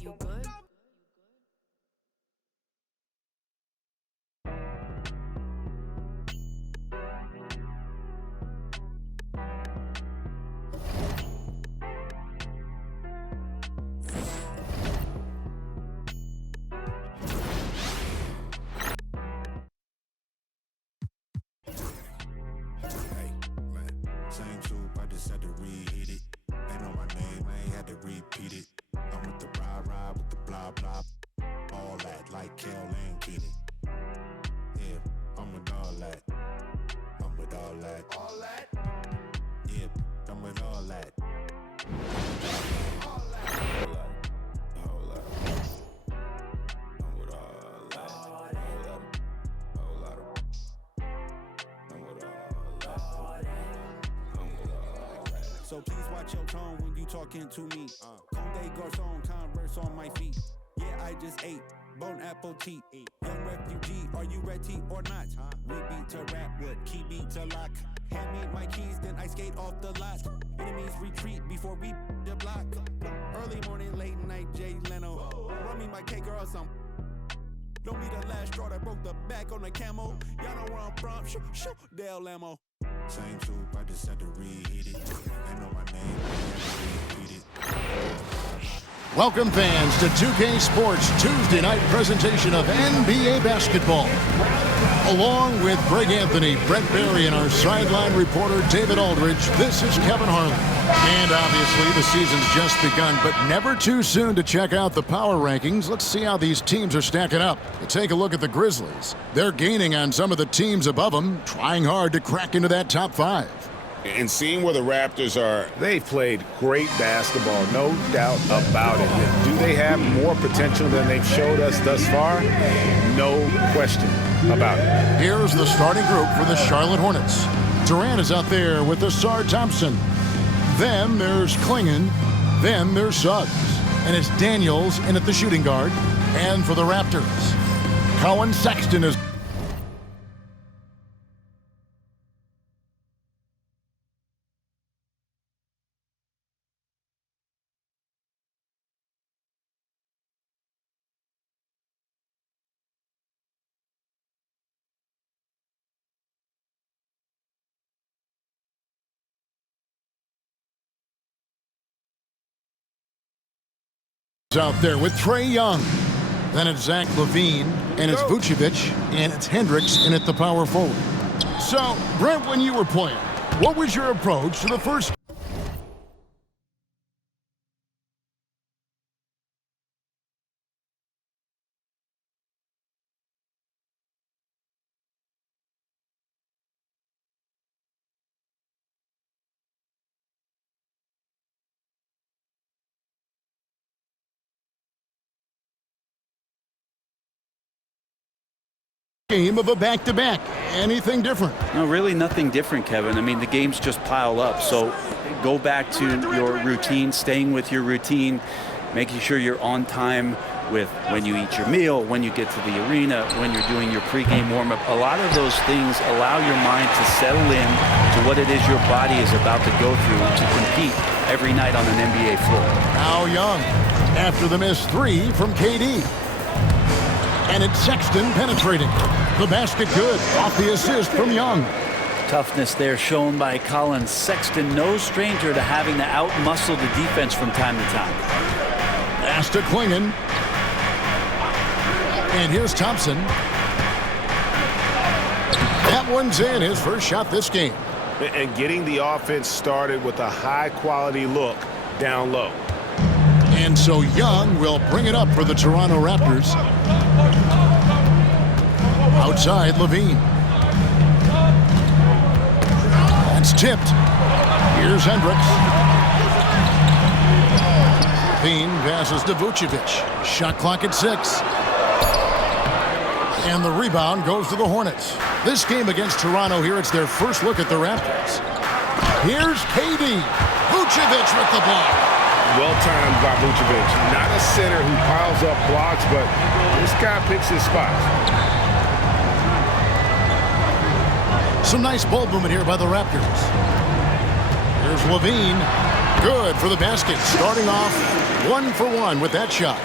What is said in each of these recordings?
Same soup, I just had to reheat it. They know my name, I ain't had to repeat it. I'm with the rah-rah, with the blah-blah. All that, like Kel and Keenan. Yeah, I'm with all that. I'm with all that. All that? Yeah, I'm with all that. All that. Whole lot. I'm with all that. Whole lot. I'm with all that. So please watch your tone when you talking to me. Conde Garçon, Converse on my feet. Yeah, I just ate bone apple tea. Young refugee, are you ready or not? We beat to rap with key beat to lock. Hand me my keys, then I skate off the lot. Enemies retreat before we the block. Early morning, late night, Jay Leno. Run me my cake or some. Don't be the last straw that broke the back on the camel. Y'all know where I'm from. Shoo, Dale Lamo. Same soup, I just had to reheat it. They know my name, I had to repeat it. Welcome fans to 2K Sports Tuesday night presentation of NBA basketball. Along with Greg Anthony, Brent Barry, and our sideline reporter David Aldridge, this is Kevin Harlan. And obviously the season's just begun, but never too soon to check out the power rankings. Let's see how these teams are stacking up. Take a look at the Grizzlies. They're gaining on some of the teams above them, trying hard to crack into that top 5. And seeing where the Raptors are, they've played great basketball, no doubt about it. Do they have more potential than they've showed us thus far? No question about it. Here's the starting group for the Charlotte Hornets. Durant is out there with Ausar Thompson. Then there's Klingon. Then there's Suggs. And it's Daniels in at the shooting guard. And for the Raptors, Colin Sexton is out there with Trae Young. Then it's Zach LaVine, and it's Vucevic, and it's Hendricks in at the power forward. So, Brent, when you were playing, what was your approach to the first? Game of a back-to-back. Anything different? No, really nothing different, Kevin. I mean, the games just pile up. So go back to your routine, staying with your routine, making sure you're on time with when you eat your meal, when you get to the arena, when you're doing your pregame warm-up. A lot of those things allow your mind to settle in to what it is your body is about to go through to compete every night on an NBA floor. Now Young, after the missed 3 from KD. And it's Sexton penetrating. The basket good off the assist from Young. Toughness there shown by Colin Sexton. No stranger to having to out-muscle the defense from time to time. Pass to Klingon. And here's Thompson. That one's in, his first shot this game. And getting the offense started with a high-quality look down low. And so Young will bring it up for the Toronto Raptors. Outside, LaVine. It's tipped. Here's Hendricks. LaVine passes to Vucevic. Shot clock at 6. And the rebound goes to the Hornets. This game against Toronto here, it's their first look at the Raptors. Here's KD. Vucevic with the block. Well-timed by Vucevic. Not a center who piles up blocks, but this guy picks his spots. Some nice ball movement here by the Raptors. Here's LaVine. Good for the basket. Starting off 1 for 1 with that shot.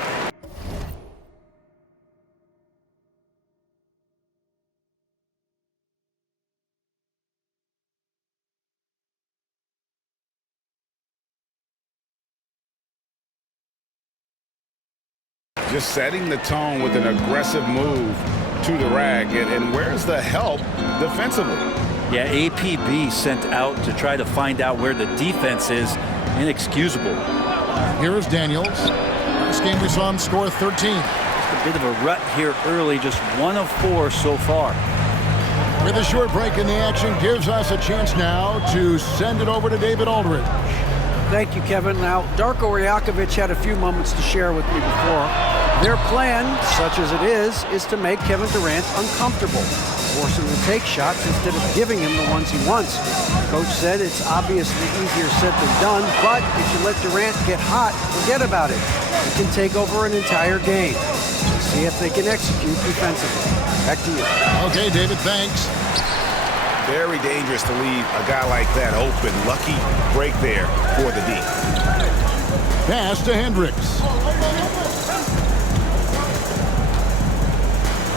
Just setting the tone with an aggressive move to the rack. And where's the help defensively? Yeah, APB sent out to try to find out where the defense is. Inexcusable. Here's Daniels. Last game we saw him score 13. Just a bit of a rut here early, just 1 of 4 so far. With a short break in the action, gives us a chance now to send it over to David Aldridge. Thank you, Kevin. Now, Darko Rajakovic had a few moments to share with me before. Their plan, such as it is to make Kevin Durant uncomfortable, force him to take shots instead of giving him the ones he wants. Coach said it's obviously easier said than done, but if you let Durant get hot, forget about it. He can take over an entire game. Let's see if they can execute defensively. Back to you. Okay, David, thanks. Very dangerous to leave a guy like that open. Lucky break there for the D. Pass to Hendricks.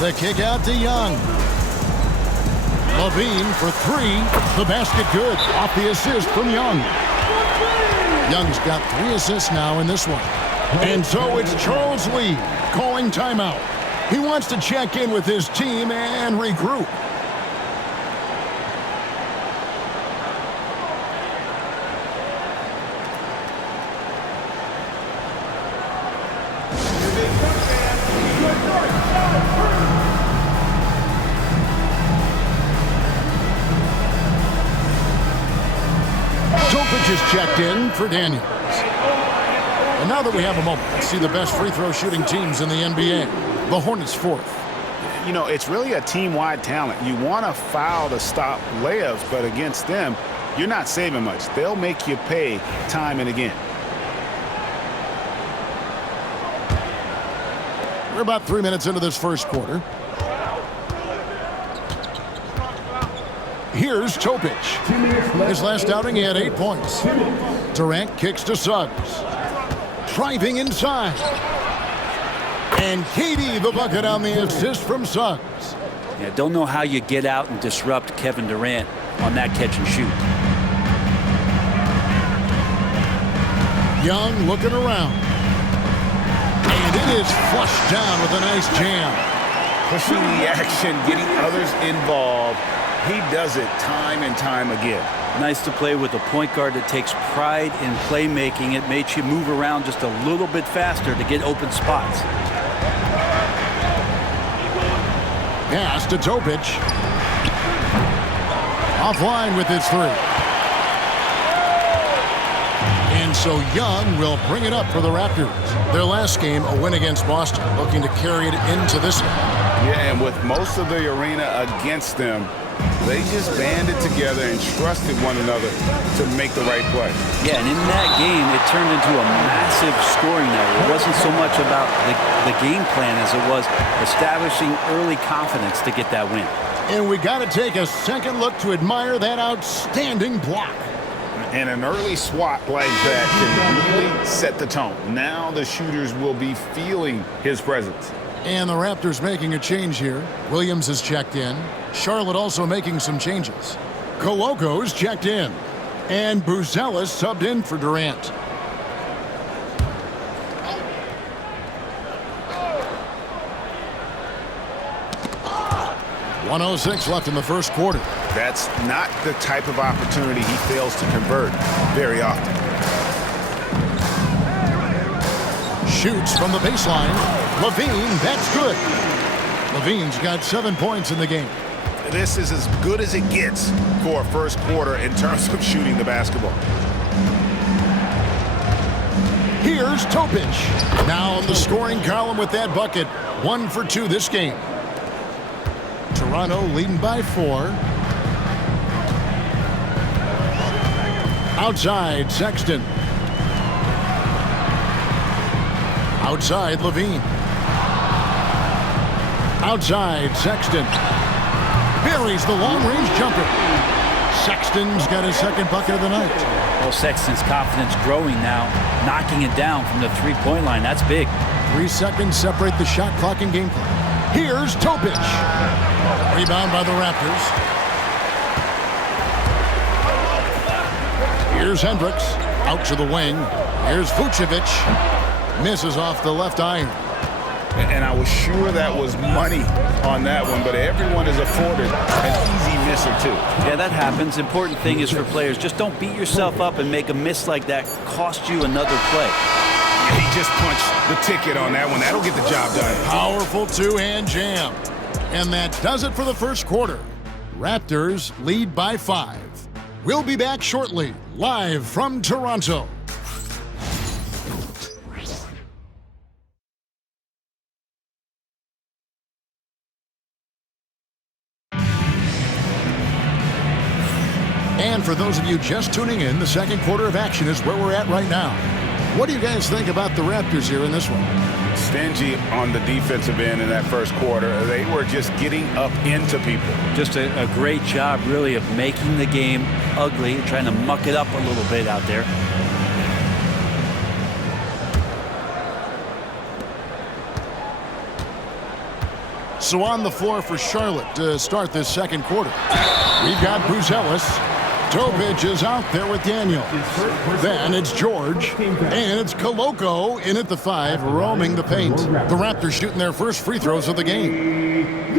The kick out to Young. Levine for 3. The basket good. Off the assist from Young. Young's got 3 assists now in this one. And so it's Charles Lee calling timeout. He wants to check in with his team and regroup. Just checked in for Daniels. And now that we have a moment, let's see the best free throw shooting teams in the NBA. The Hornets 4th. You know, it's really a team-wide talent. You want to foul to stop layups, but against them, you're not saving much. They'll make you pay time and again. We're about 3 minutes into this first quarter. Here's Topic. His last outing, he had 8 points. Durant kicks to Suggs. Driving inside. And KD the bucket on the assist from Suggs. Yeah, don't know how you get out and disrupt Kevin Durant on that catch and shoot. Young looking around. And it is flushed down with a nice jam. Pushing the action, getting others involved. He does it time and time again. Nice to play with a point guard that takes pride in playmaking. It makes you move around just a little bit faster to get open spots. Pass to Topic. Offline with his 3. And so Young will bring it up for the Raptors. Their last game, a win against Boston, looking to carry it into this one. Yeah, and with most of the arena against them, they just banded together and trusted one another to make the right play. Yeah, and in that game, it turned into a massive scoring night. It wasn't so much about the game plan as it was establishing early confidence to get that win. And we got to take a second look to admire that outstanding block. And an early swat like that can really set the tone. Now the shooters will be feeling his presence. And the Raptors making a change here. Williams has checked in. Charlotte also making some changes. Koloko's checked in. And Buzelis subbed in for Durant. .106 left in the first quarter. That's not the type of opportunity he fails to convert very often. Shoots from the baseline. Levine, that's good. Levine's got 7 points in the game. This is as good as it gets for a first quarter in terms of shooting the basketball. Here's Topic. Now on the scoring column with that bucket. 1 for 2 this game. Toronto leading by 4. Outside, Sexton. Outside, Levine. Outside, Sexton. Buries the long-range jumper. Sexton's got his second bucket of the night. Well, Sexton's confidence growing now, knocking it down from the three-point line. That's big. 3 seconds separate the shot clock and game clock. Here's Topic. Rebound by the Raptors. Here's Hendricks. Out to the wing. Here's Vucevic. Misses off the left iron. And I was sure that was money on that one, but everyone is afforded an easy miss or two. Yeah, that happens. Important thing is for players, just don't beat yourself up and make a miss like that cost you another play. He just punched the ticket on that one. That'll get the job done. Powerful two-hand jam. And that does it for the first quarter. Raptors lead by 5. We'll be back shortly, live from Toronto. And for those of you just tuning in, the second quarter of action is where we're at right now. What do you guys think about the Raptors here in this one? Stingy on the defensive end in that first quarter. They were just getting up into people. Just a great job, really, of making the game ugly, trying to muck it up a little bit out there. So on the floor for Charlotte to start this second quarter, we've got Bruce Ellis. Topic is out there with Daniel. Then it's George. And it's Koloko in at the 5, roaming the paint. The Raptors shooting their first free throws of the game.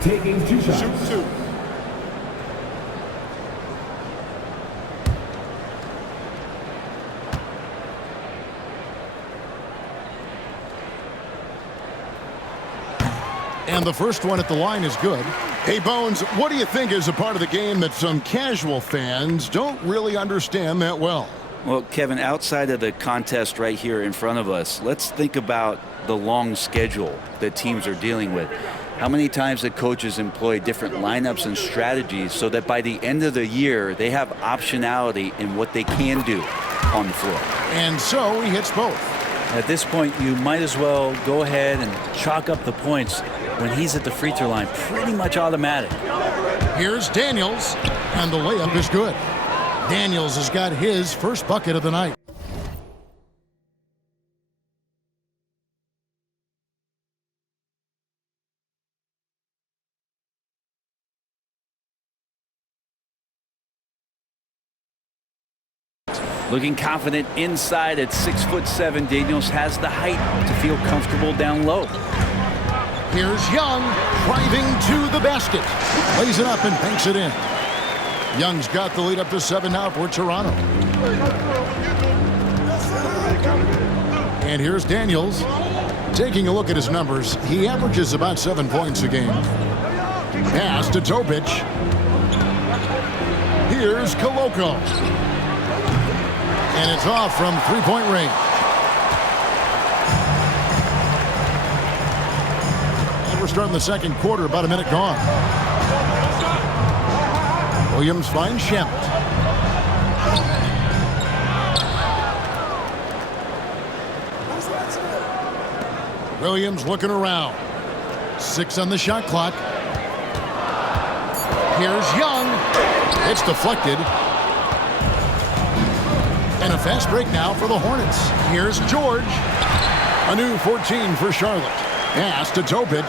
Taking 2 shots. Shoot 2. And the first one at the line is good. Hey, Bones, what do you think is a part of the game that some casual fans don't really understand that well? Well, Kevin, outside of the contest right here in front of us, let's think about the long schedule that teams are dealing with. How many times the coaches employ different lineups and strategies so that by the end of the year, they have optionality in what they can do on the floor. And so he hits both. At this point, you might as well go ahead and chalk up the points when he's at the free throw line. Pretty much automatic. Here's Daniels, and the layup is good. Daniels has got his first bucket of the night. Looking confident inside at 6'7", Daniels has the height to feel comfortable down low. Here's Young, driving to the basket. Lays it up and banks it in. Young's got the lead up to 7 now for Toronto. And here's Daniels. Taking a look at his numbers, he averages about 7 points a game. Pass to Topic. Here's Koloko. And it's off from three-point range. And we're starting the second quarter, about a minute gone. Williams finds Shamet. Williams looking around. 6 on the shot clock. Here's Young. It's deflected. And a fast break now for the Hornets. Here's George. A new 14 for Charlotte. Pass to Topic.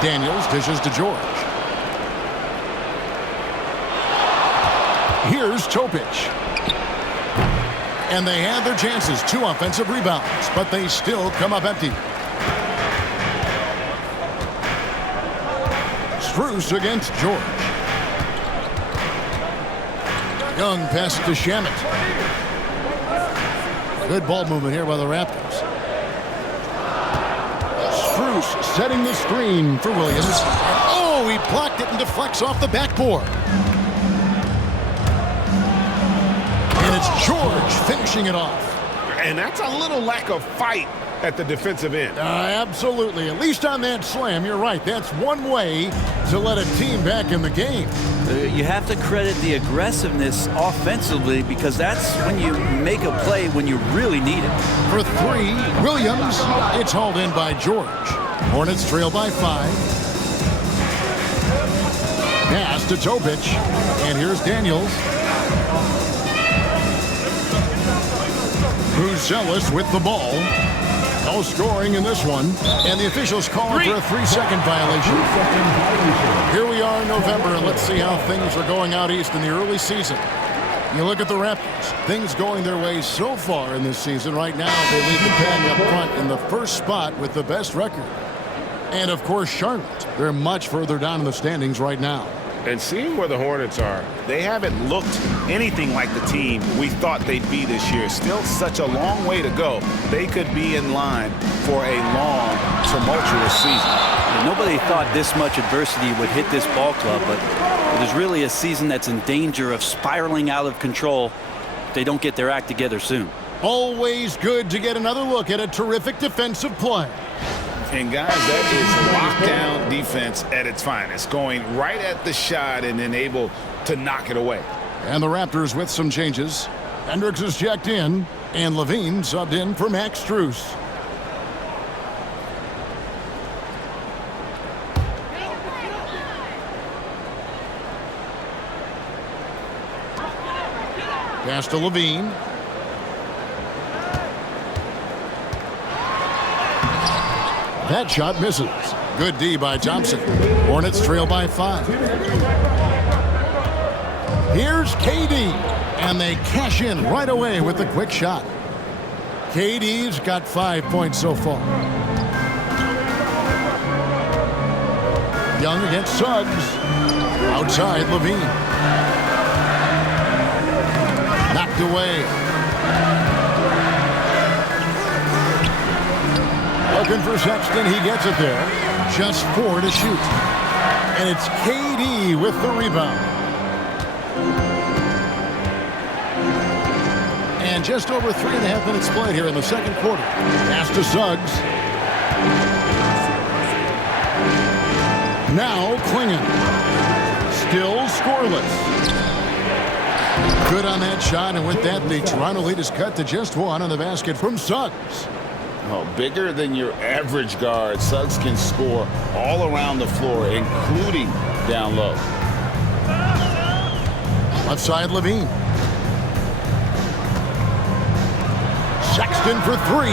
Daniels dishes to George. Here's Topic. And they had their chances. 2 offensive rebounds, but they still come up empty. Strus against George. Young passes to Shamet. Good ball movement here by the Raptors. Strus setting the screen for Williams. Oh, he blocked it and deflects off the backboard. And it's George finishing it off. And that's a little lack of fight at the defensive end. Absolutely. At least on that slam, you're right. That's one way to let a team back in the game. You have to credit the aggressiveness offensively because that's when you make a play when you really need it. For 3, Williams. It's hauled in by George. Hornets trail by 5. Pass to Topic. And here's Daniels. Brucelis with the ball. No scoring in this one. And the officials calling for a 3-second violation. Here we are in November, and let's see how things are going out east in the early season. You look at the Raptors. Things going their way so far in this season. Right now, they lead the pack up front in the first spot with the best record. And, of course, Charlotte. They're much further down in the standings right now. And seeing where the Hornets are, they haven't looked anything like the team we thought they'd be this year. Still such a long way to go. They could be in line for a long, tumultuous season. And nobody thought this much adversity would hit this ball club, but it is really a season that's in danger of spiraling out of control if they don't get their act together soon. Always good to get another look at a terrific defensive play. And guys, that is lockdown defense at its finest, going right at the shot and then able to knock it away. And the Raptors with some changes. Hendricks is checked in, and Levine subbed in for Max Strus. Pass to Levine. That shot misses. Good D by Thompson. Hornets trail by 5. Here's KD. And they cash in right away with the quick shot. KD's got 5 points so far. Young against Suggs. Outside Levine. Knocked away. Looking for Sexton, he gets it there. Just 4 to shoot. And it's KD with the rebound. And just over 3.5 minutes played here in the second quarter. Pass to Suggs. Now Klingon. Still scoreless. Good on that shot, and with that, the Toronto lead is cut to just 1 on the basket from Suggs. Oh, bigger than your average guard, Suggs can score all around the floor, including down low. Left side, Levine. Sexton for 3.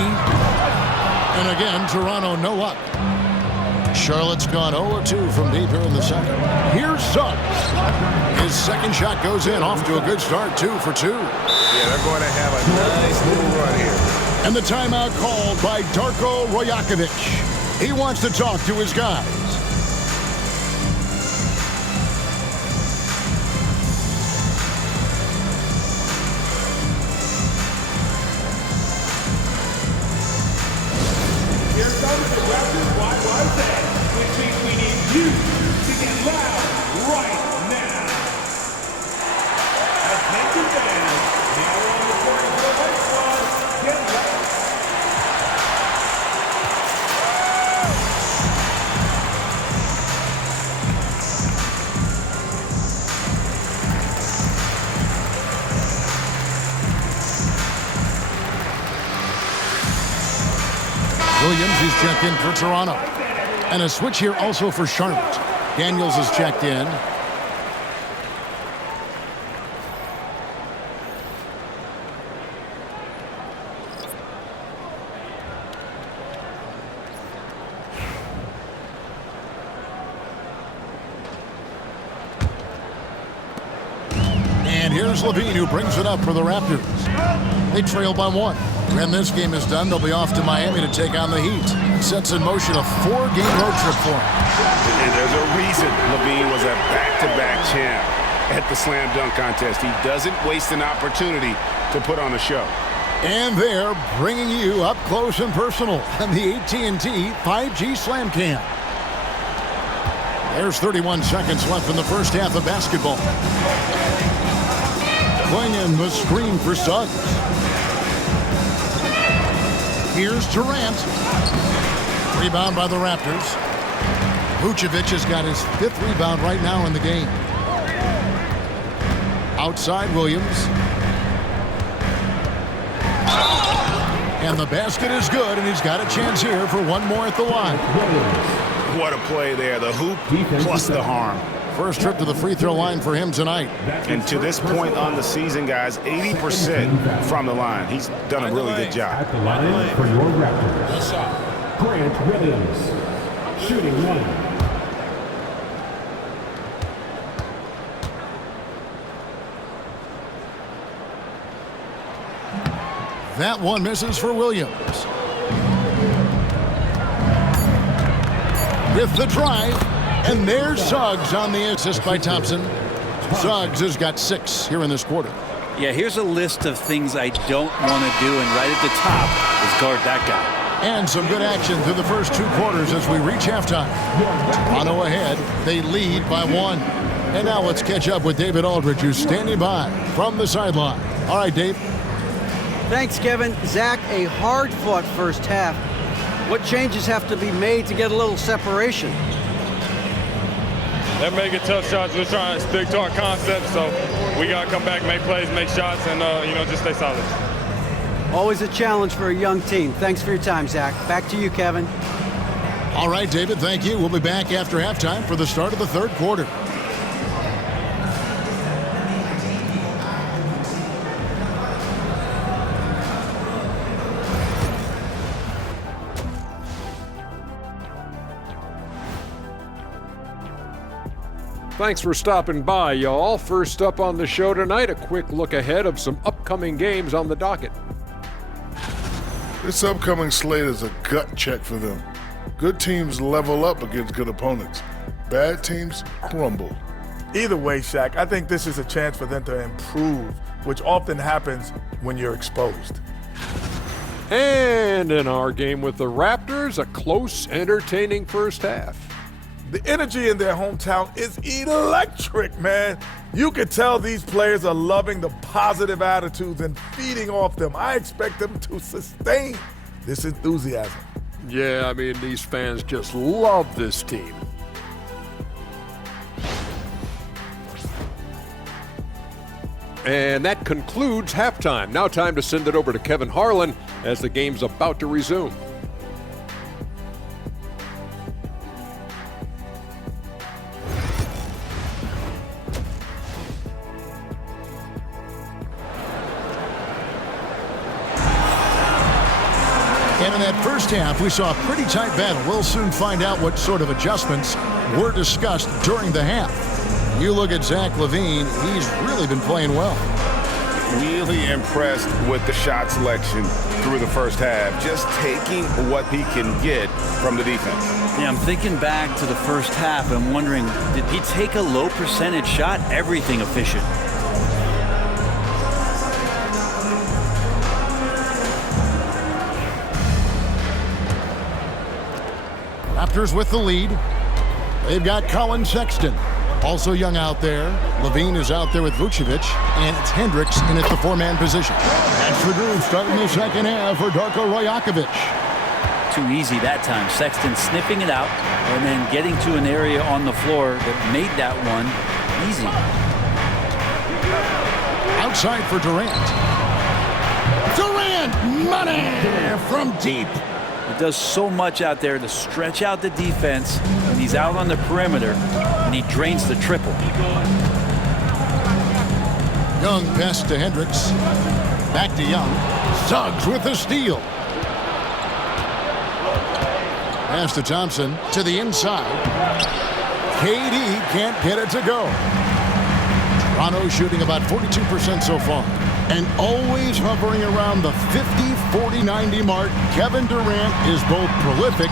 And again, Toronto no up. Charlotte's gone 0-2 from deep here in the second. Here's Suggs. His second shot goes in, off to a good start, 2 for 2. Yeah, they're going to have a nice little run here. And the timeout called by Darko Rajakovic. He wants to talk to his guys. Here comes the Raptors YYZ, which means we need you to get loud right now. As Nathan fans, now we're on the court for the White Squad. Get loud. Williams is checked in for Toronto. And a switch here also for Charlotte. Daniels is checked in. And here's Levine, who brings it up for the Raptors. They trail by 1. When this game is done, they'll be off to Miami to take on the Heat. Sets in motion a 4-game road trip for them. And there's a reason Levine was a back-to-back champ at the slam dunk contest. He doesn't waste an opportunity to put on a show. And they're bringing you up close and personal on the AT&T 5G Slam Cam. There's 31 seconds left in the first half of basketball. Klingon the screen for Suggs. Here's Durant. Rebound by the Raptors. Vucevic has got his 5th rebound right now in the game. Outside Williams. And the basket is good, and he's got a chance here for one more at the line. What a play there. The hoop plus the harm. First trip to the free throw line for him tonight. And to this point on the season, guys, 80% from the line. He's done a really good job. At the line for your Raptors, Grant Williams, shooting 1. That one misses for Williams. With the drive, and there's Suggs on the assist by Thompson. Suggs has got 6 here in this quarter. Yeah, here's a list of things I don't want to do, and right at the top is guard that guy. And some good action through the first 2 quarters as we reach halftime. Toronto ahead. They lead by 1. And now let's catch up with David Aldridge, who's standing by from the sideline. All right, Dave. Thanks, Kevin. Zach, a hard-fought first half. What changes have to be made to get a little separation? They're making tough shots. We're trying to stick to our concept, so we got to come back, make plays, make shots, and, just stay solid. Always a challenge for a young team. Thanks for your time, Zach. Back to you, Kevin. All right, David, thank you. We'll be back after halftime for the start of the third quarter. Thanks for stopping by, y'all. First up on the show tonight, a quick look ahead of some upcoming games on the docket. This upcoming slate is a gut check for them. Good teams level up against good opponents. Bad teams crumble. Either way, Shaq, I think this is a chance for them to improve, which often happens when you're exposed. And in our game with the Raptors, a close, entertaining first half. The energy in their hometown is electric, man. You can tell these players are loving the positive attitudes and feeding off them. I expect them to sustain this enthusiasm. Yeah, I mean, these fans just love this team. And that concludes halftime. Now time to send it over to Kevin Harlan as the game's about to resume. And in that first half, we saw a pretty tight battle. We'll soon find out what sort of adjustments were discussed during the half. You look at Zach LaVine, he's really been playing well. Really impressed with the shot selection through the first half, just taking what he can get from the defense. Yeah, I'm thinking back to the first half and wondering, did he take a low percentage shot? Everything efficient. Raptors with the lead. They've got Colin Sexton, also young out there. LaVine is out there with Vucevic, and it's Hendricks in at the 4-man position. That's the groove starting the second half for Darko Rajakovic. Too easy that time. Sexton sniffing it out and then getting to an area on the floor that made that one easy. Outside for Durant. Durant, money from deep. He does so much out there to stretch out the defense when he's out on the perimeter, and he drains the triple. Young pass to Hendricks. Back to Young. Suggs with the steal. Pass to Thompson to the inside. KD can't get it to go. Toronto shooting about 42% so far. And always hovering around the 50, 40, 90 mark. Kevin Durant is both prolific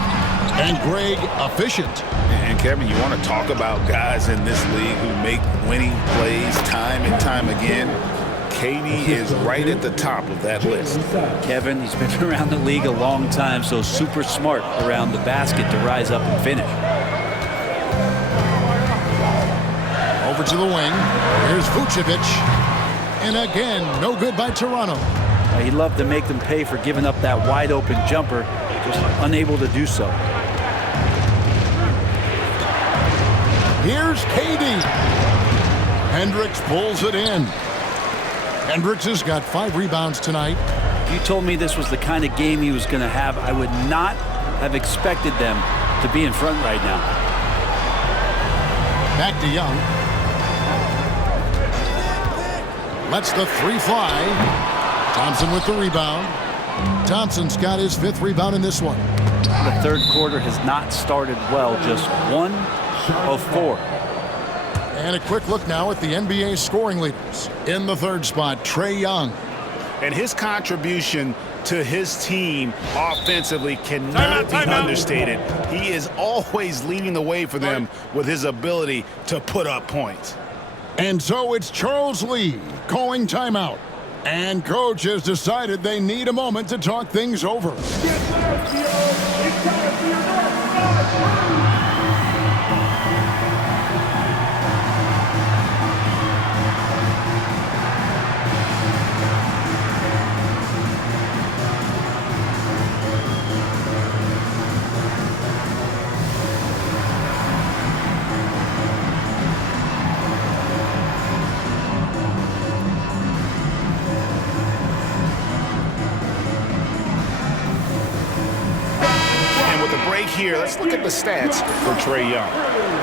and Greg efficient. And Kevin, you want to talk about guys in this league who make winning plays time and time again. KD is right at the top of that list. Kevin, he's been around the league a long time, so super smart around the basket to rise up and finish. Over to the wing. Here's Vucevic. And again, no good by Toronto. He'd love to make them pay for giving up that wide open jumper, just unable to do so. Here's KD. Hendricks pulls it in. Hendricks has got 5 rebounds tonight. If you told me this was the kind of game he was going to have, I would not have expected them to be in front right now. Back to Young. Lets the three fly. Thompson with the rebound. Thompson's got his 5th rebound in this one. The third quarter has not started well, just 1 of 4. And a quick look now at the NBA scoring leaders. In the 3rd spot, Trae Young. And his contribution to his team offensively cannot be understated. He is always leading the way for them with his ability to put up points. And so it's Charles Lee calling timeout. And coach has decided they need a moment to talk things over. Get loud, Theo. It's time for your North Side. Here, let's look at the stats for Trae Young.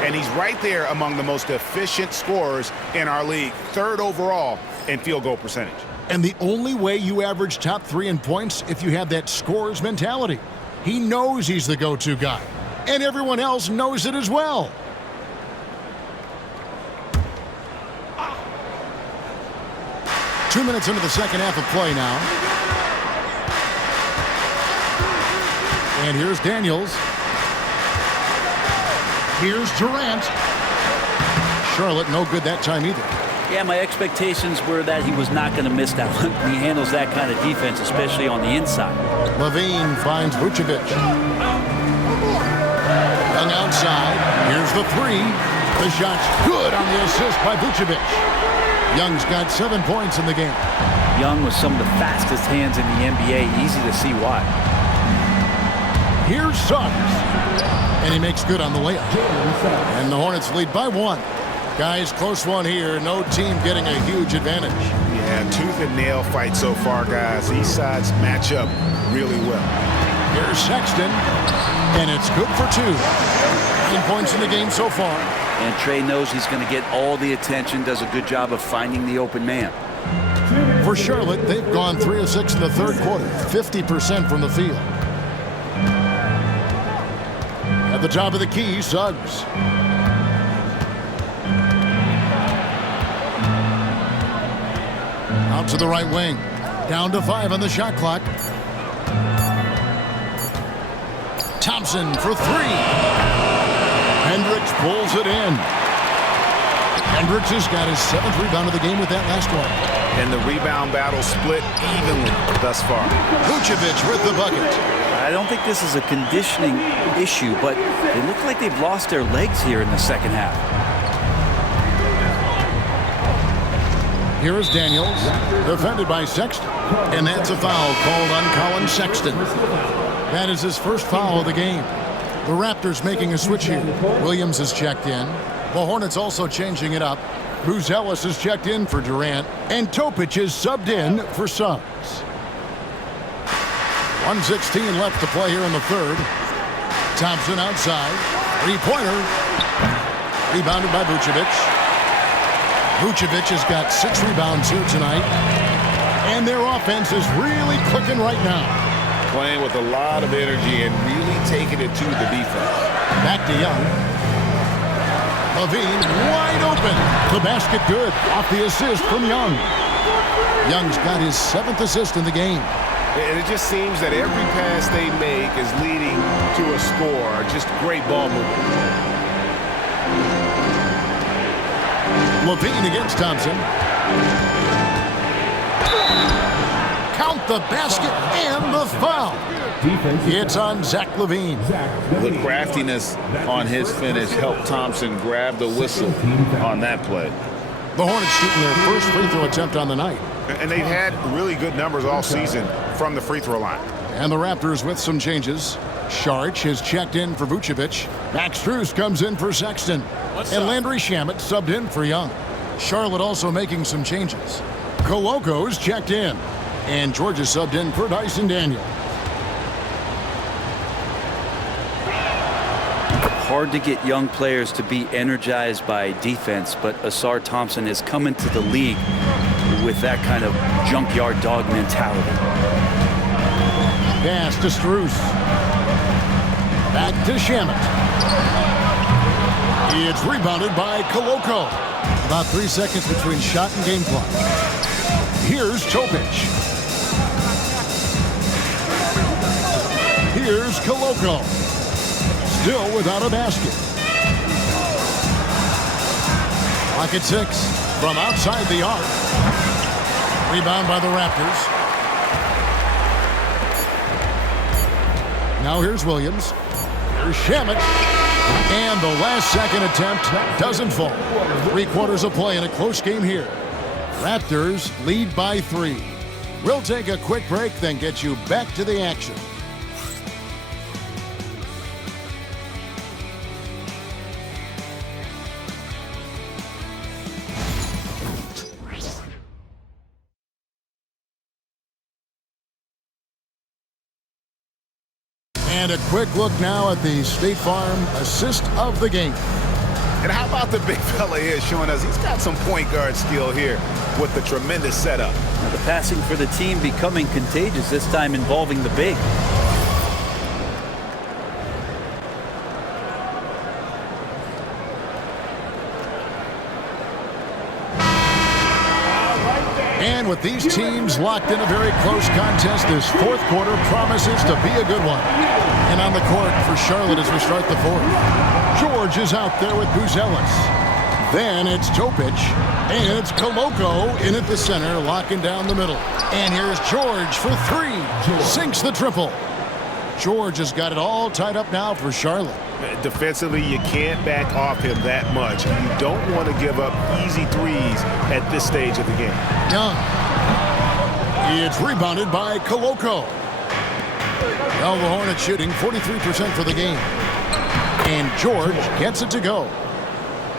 And he's right there among the most efficient scorers in our league, 3rd overall in field goal percentage. And the only way you average top 3 in points if you have that scorer's mentality. He knows he's the go-to guy, and everyone else knows it as well. Two minutes into the second half of play now. And here's Daniels. Here's Durant. Charlotte no good that time either. Yeah, my expectations were that he was not going to miss that one. He handles that kind of defense, especially on the inside. Levine finds Vucevic. Young outside. Here's the 3. The shot's good on the assist by Vucevic. Young's got 7 points in the game. Young with some of the fastest hands in the NBA. Easy to see why. Here's Suggs. And he makes good on the layup. And the Hornets lead by 1. Guys, close one here. No team getting a huge advantage. Yeah, tooth and nail fight so far, guys. These sides match up really well. Here's Sexton. And it's good for 2. 9 points in the game so far. And Trae knows he's going to get all the attention, does a good job of finding the open man. For Charlotte, they've gone 3 of 6 in the 3rd quarter. 50% from the field. At the top of the key, Suggs. Out to the right wing. Down to 5 on the shot clock. Thompson for 3. Hendricks pulls it in. Hendricks has got his 7th rebound of the game with that last one. And the rebound battle split evenly thus far. Vucevic with the bucket. I don't think this is a conditioning issue, but they look like they've lost their legs here in the second half. Here is Daniels, defended by Sexton. And that's a foul called on Colin Sexton. That is his first foul of the game. The Raptors making a switch here. Williams is checked in. The Hornets also changing it up. Bruce Ellis is checked in for Durant. And Topic is subbed in for Suggs. 1:16 left to play here in the 3rd. Thompson outside. 3-pointer. Rebounded by Vucevic. Vucevic has got 6 rebounds here tonight. And their offense is really clicking right now. Playing with a lot of energy and really taking it to the defense. Back to Young. Levine wide open. The basket good. Off the assist from Young. Young's got his 7th assist in the game. And it just seems that every pass they make is leading to a score. Just great ball movement. Levine against Thompson. Count the basket and the foul. It's on Zach LaVine. The craftiness on his finish helped Thompson grab the whistle on that play. The Hornets shooting their first free throw attempt on the night. And they've had really good numbers all season from the free throw line. And the Raptors with some changes. Sharch has checked in for Vucevic. Max Strus comes in for Sexton. And Landry Shamet subbed in for Young. Charlotte also making some changes. Koloko's checked in. And Georgia subbed in for Dyson Daniel. hard to get young players to be energized by defense, but Ausar Thompson has come into the league with that kind of junkyard dog mentality. Pass to Strus. Back to Shamet. It's rebounded by Koloko. About 3 seconds between shot and game clock. Here's Topic. Here's Koloko. Still without a basket. Clock at 6 from outside the arc. Rebound by the Raptors. Now here's Williams. Here's Shamet. And the last second attempt doesn't fall. 3 quarters of play in a close game here. Raptors lead by 3. We'll take a quick break, then get you back to the action. And a quick look now at the State Farm assist of the game. And how about the big fella here showing us he's got some point guard skill here with the tremendous setup. Now the passing for the team becoming contagious, this time involving the big. And with these teams locked in a very close contest, this fourth quarter promises to be a good one. And on the court for Charlotte as we start the fourth. George is out there with Buzelis. Then it's Topic. And it's Koloko in at the center, locking down the middle. And here's George for 3. Sinks the triple. George has got it all tied up now for Charlotte. Defensively, you can't back off him that much. You don't want to give up easy threes at this stage of the game. Young. It's rebounded by Koloko. Now the Hornets shooting 43% for the game. And George gets it to go.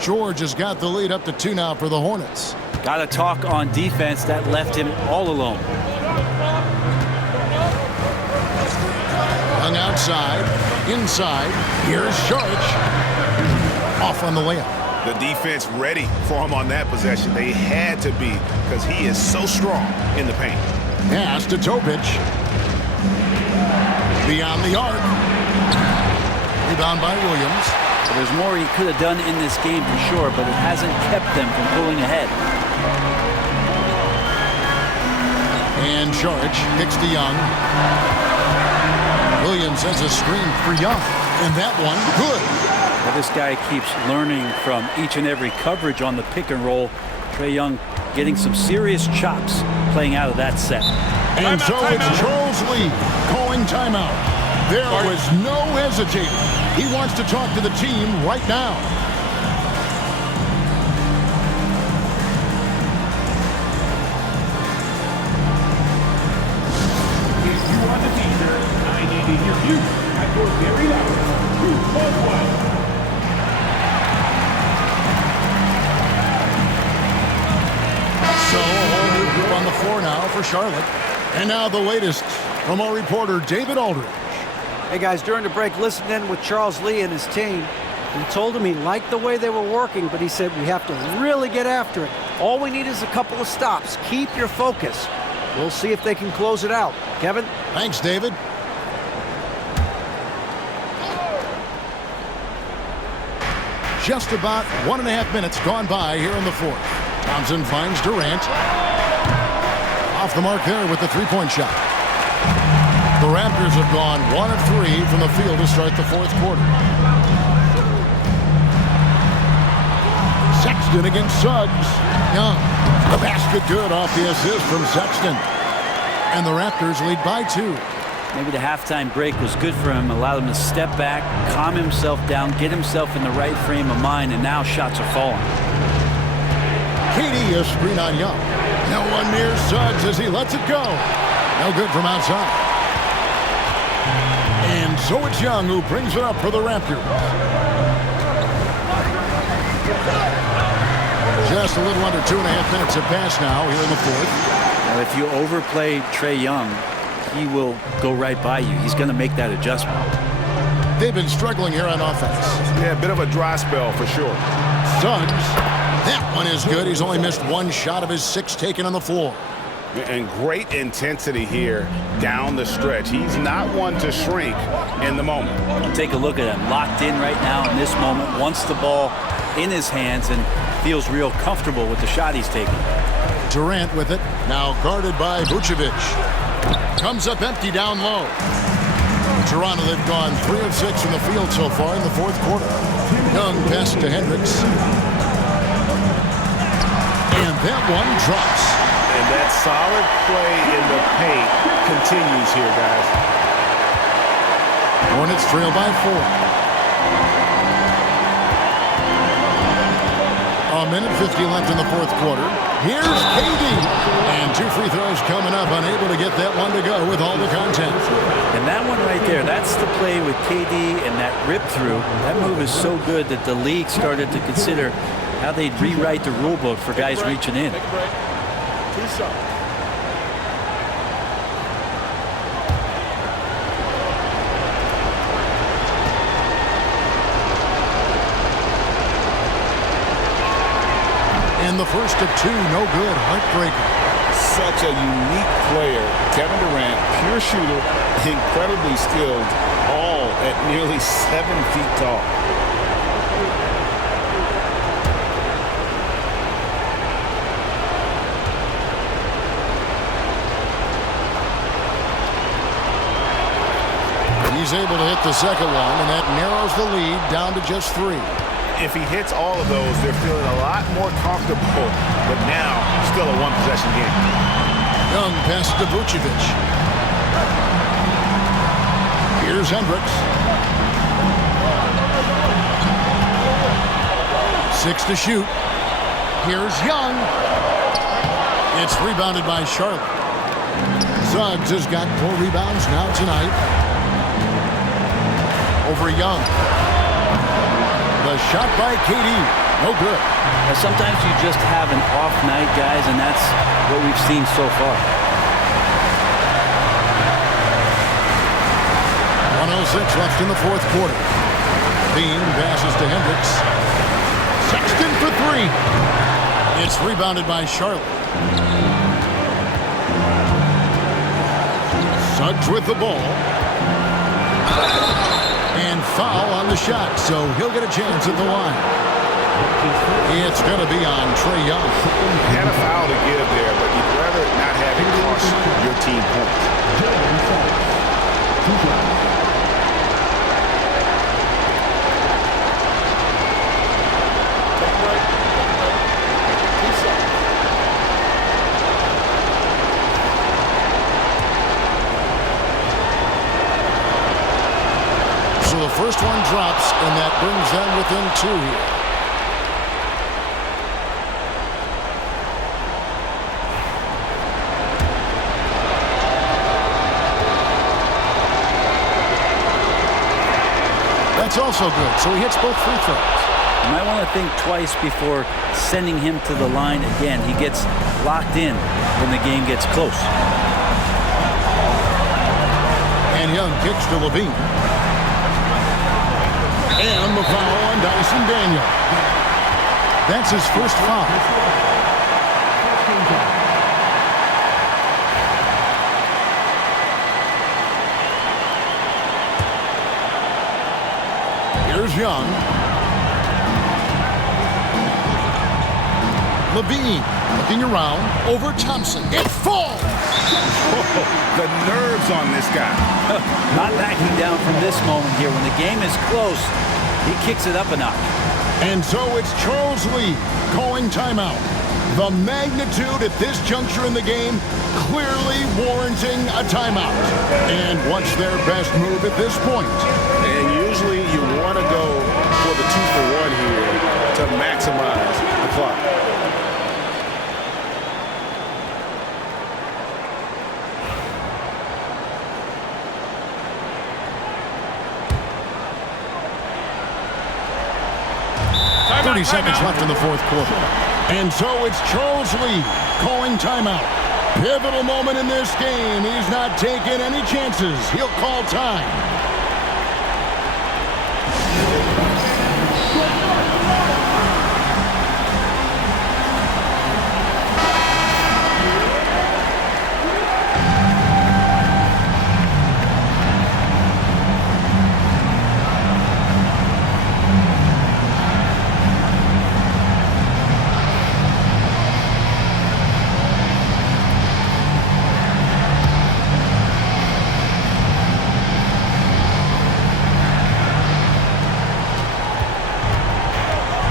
George has got the lead up to 2 now for the Hornets. Got to talk on defense that left him all alone. Young outside, inside, here's Sharch. Off on the layup. The defense ready for him on that possession. They had to be because he is so strong in the paint. Pass to Topic. Beyond the arc. Rebound by Williams. So there's more he could have done in this game for sure, but it hasn't kept them from pulling ahead. And Sharch kicks to Young. Williams has a screen for Young. And that one, good. Well, this guy keeps learning from each and every coverage on the pick and roll. Trae Young getting some serious chops playing out of that set. And so it's Charles Lee calling timeout. There was no hesitating. He wants to talk to the team right now. If you are the teacher, I need to hear you at your very loudest. 2-1-1. So a whole new group on the floor now for Charlotte. And now the latest from our reporter, David Aldridge. Hey guys, during the break, listened in with Charles Lee and his team. He told him he liked the way they were working, but he said we have to really get after it. All we need is a couple of stops. Keep your focus. We'll see if they can close it out. Kevin? Thanks, David. Just about 1.5 minutes gone by here in the fourth. Thompson finds Durant. Off the mark there with the three-point shot. The Raptors have gone 1 of 3 from the field to start the fourth quarter. Sexton against Suggs. Young. The basket good off the assist from Sexton. And the Raptors lead by 2. Maybe the halftime break was good for him, allowed him to step back, calm himself down, get himself in the right frame of mind, and now shots are falling. KD a screen on Young. No one near Suggs as he lets it go. No good from outside. And so it's Young who brings it up for the Raptors. Just a little under 2.5 minutes have passed now here in the fourth. Now, if you overplay Trae Young, he will go right by you. He's going to make that adjustment. They've been struggling here on offense. Yeah, a bit of a dry spell for sure. Suggs, that one is good. He's only missed one shot of his 6 taken on the floor. And great intensity here down the stretch. He's not one to shrink in the moment. Take a look at him, locked in right now in this moment, wants the ball in his hands and feels real comfortable with the shot he's taking. Durant with it, now guarded by Vucevic. Comes up empty down low. Toronto, they've gone 3 of 6 from the field so far in the fourth quarter. Young pass to Hendricks. And that one drops. And that solid play in the paint continues here, guys. Hornets trail by 4. A minute 50 left in the fourth quarter. Here's KD. And 2 free throws coming up, unable to get that one to go with all the content. And that one right there, that's the play with KD and that rip through. That move is so good that the league started to consider how they'd rewrite the rule book for guys reaching in. And the first of 2, no good, heartbreaker. Such a unique player. Kevin Durant, pure shooter, incredibly skilled, all at nearly 7 feet tall. He's able to hit the second one, and that narrows the lead down to just 3. If he hits all of those, they're feeling a lot more comfortable. But now, still a one-possession game. Young pass to Vucevic. Here's Hendricks. 6 to shoot. Here's Young. It's rebounded by Charlotte. Suggs has got 4 rebounds now tonight. Over Young. The shot by KD. No good. Sometimes you just have an off night, guys, and that's what we've seen so far. 1:06 left in the fourth quarter. Bean passes to Hendricks. Sexton for 3. It's rebounded by Charlotte. Suggs with the ball. And foul on the shot, so he'll get a chance at the line. It's going to be on Trae Young. You had a foul to give there, but you'd rather not have it cost your team points. So the first one drops, and that brings them within 2 here. That's also good, so he hits both free throws. You might want to think twice before sending him to the line again. He gets locked in when the game gets close. And Young kicks to Levine. And the foul on Dyson Daniel. That's his first foul. Here's Young. Levine looking around over Thompson. It falls! The nerves on this guy. Not backing down from this moment here. When the game is close, he kicks it up a notch. And so it's Charles Lee calling timeout. The magnitude at this juncture in the game clearly warranting a timeout. And what's their best move at this point? And usually you want to go for the 2-for-1 here to maximize the clock. Time 30 seconds left in the fourth quarter. And so it's Charles Lee calling timeout. Pivotal moment in this game. He's not taking any chances. He'll call time.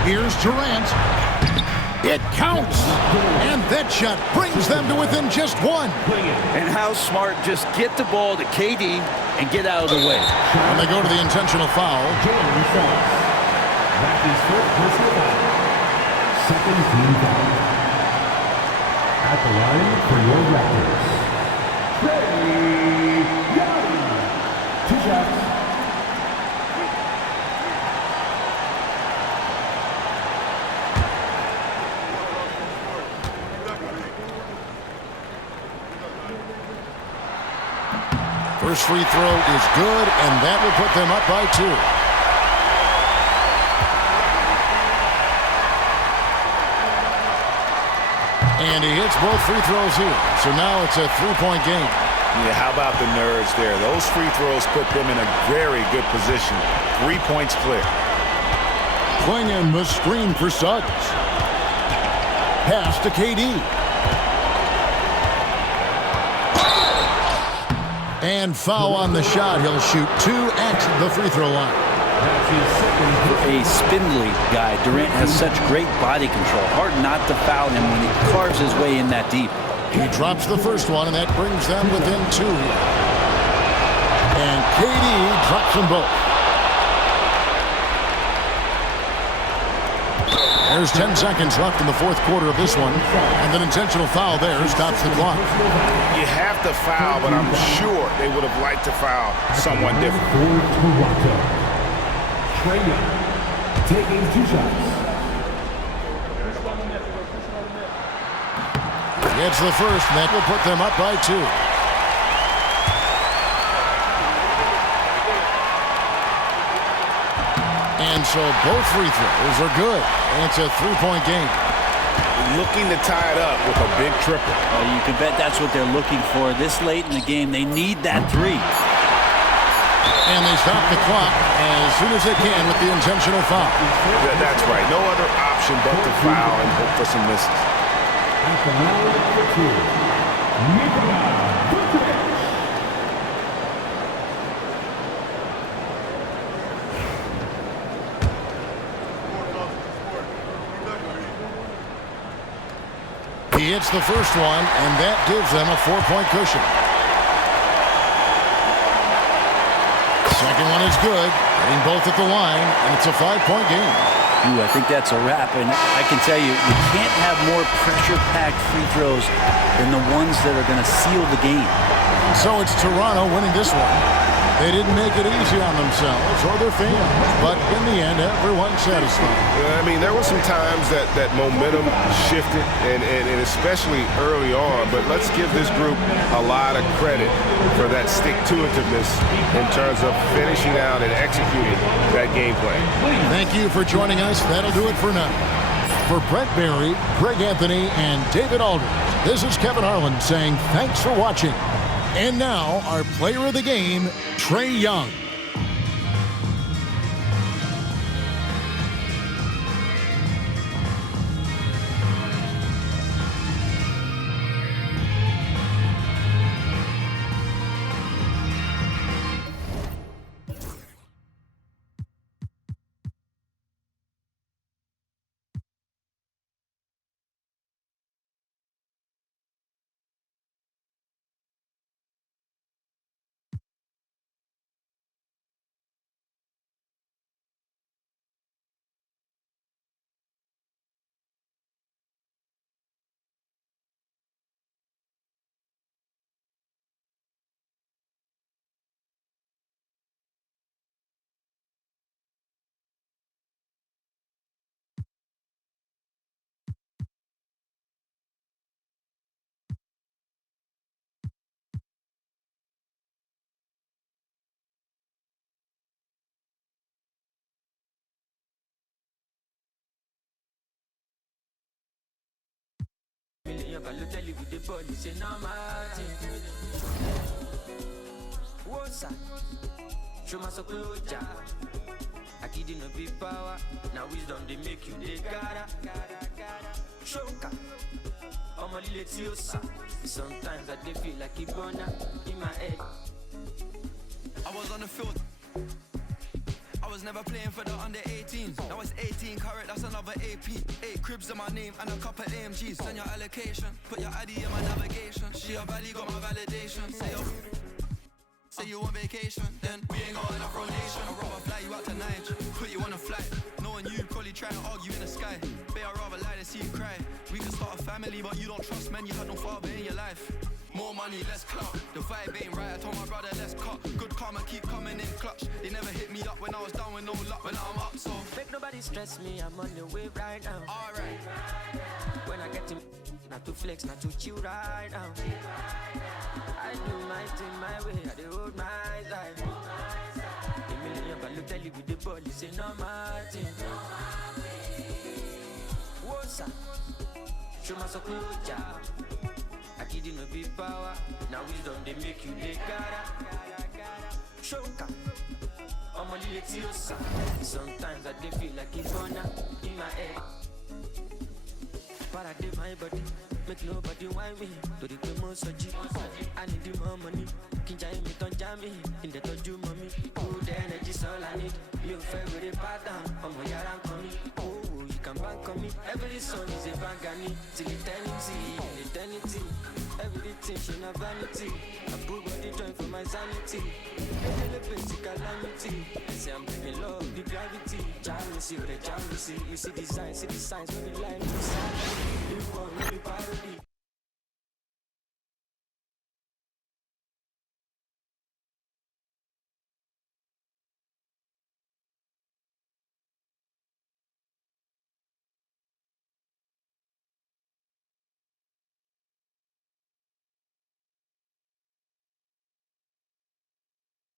Here's Durant. It counts. And that shot brings them to within just one. And how smart, just get the ball to KD and get out of the way. And they go to the intentional foul. That is first personal foul. Second team foul. At the line for your Raptors, Trae Young. 2 shots. First free throw is good, and that will put them up by 2. And he hits both free throws here. So now it's a 3-point game. Yeah, how about the nerds there? Those free throws put them in a very good position. 3 points clear. Klingon the screen for Suggs. Pass to KD. And foul on the shot. He'll shoot 2 at the free throw line. A spindly guy, Durant has such great body control. Hard not to foul him when he carves his way in that deep. He drops the first one, and that brings them within 2. And KD drops them both. There's 10 seconds left in the fourth quarter of this one. And an intentional foul there stops the clock. You have to foul, but I'm sure they would have liked to foul someone different. For Toronto, Trae Young taking 2 shots. Gets the first, and that will put them up by 2. And so both free throws are good. And it's a 3-point game. Looking to tie it up with a big triple. You can bet that's what they're looking for. This late in the game, they need that 3. And they stop the clock as soon as they can with the intentional foul. That's right. No other option but to foul and hope for some misses. At the line for 2, Nikola Vucevic. He hits the first one, and that gives them a 4-point cushion. Second one is good, hitting both at the line, and it's a 5-point game. I think that's a wrap, and I can tell you, you can't have more pressure-packed free throws than the ones that are going to seal the game. So it's Toronto winning this one. They didn't make it easy on themselves or their fans, but in the end, everyone's satisfied. I mean, there were some times that momentum shifted, and especially early on, but let's give this group a lot of credit for that stick-to-itiveness in terms of finishing out and executing that game plan. Thank you for joining us. That'll do it for now. For Brent Barry, Greg Anthony, and David Aldridge, this is Kevin Harlan saying thanks for watching. And now, our player of the game, Trae Young. Million ballo tell you with the body, say no matter. What's up? Show my support, I give you no big power. Now wisdom they make you they gotta. Shoka, I'm a little tiosa. Sometimes I dey feel like Ibona in my head. I was on the field. I was never playing for the under 18s. Now it's 18 carat, that's another AP. 8 cribs in my name and a couple AMGs. Send your allocation, put your ID in my navigation. She a valley, got my validation. Say you on vacation, then we ain't got enough rotation. I'd rather fly you out to Niger, put you on a flight. Knowing you probably try to argue in the sky. Babe, I'd rather lie than see you cry. We could start a family, but you don't trust men, you had no father in your life. More money, less clout. The vibe ain't right, I told my brother, let's cut. Good karma keep coming in clutch. They never hit me up when I was down with no luck. When I'm up, so make nobody stress me, I'm on the way right now. Alright. When I get him, not to flex, not to chill right now. I do my thing my way, I do hold my side. A million ballo tell you with the ball, you say no matter. What's up? Show my support, I give you no big power. Now wisdom they make you they gotta. Shoka, I'm a little tiosa. Sometimes I dey feel like Ibona in my head. But I did my body, make nobody whine me. To the most of I need the more money. Kinja me don't jam me. In the toju mommy. Good energy's all I need. You favorite pattern. I'm a yaran coming. Oh, you can bank on me. Every song is a bangani. Till eternity. Everything she not vanity. I put body joint for my sanity. Every basic calamity. I say I'm bringing love, the gravity. Jealousy, the jealousy. You see the signs, when the line is silent. You want me parody.